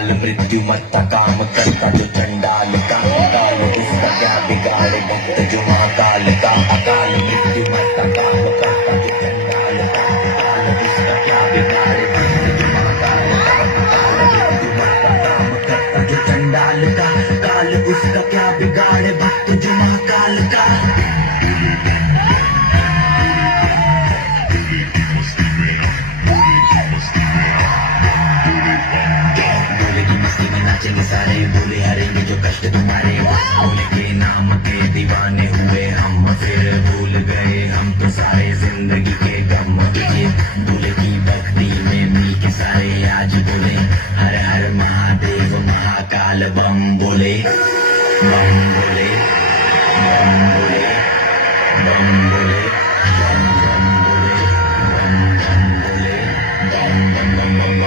अकाल मृत्यु मत्ता काम करता जो चंडाल का काल उसका क्या बिगाड़े भक्त जो महाकाल का अकाल मृत्यु मत्ता काम करता जो चंडाल का काल उसका क्या बिगाड़े भक्त जो महाकाल का काल मृत्यु मत्ता काम करता जो चंडाल का काल उसका क्या बिगाड़े भक्त जो महाकाल का नाचेंगे सारे बोले हरेंगे जो कष्ट तुम्हारे बोले के नाम के दीवाने हुए हम फिर भूल गए हम तो सारे जिंदगी के गम के बोले की भक्ति में मिल के सारे आज बोले हर हर महादेव महाकाल बम बोले बम बोले बम बोले बम बोले बम बम बोले बम बम बोले बम बम बम बम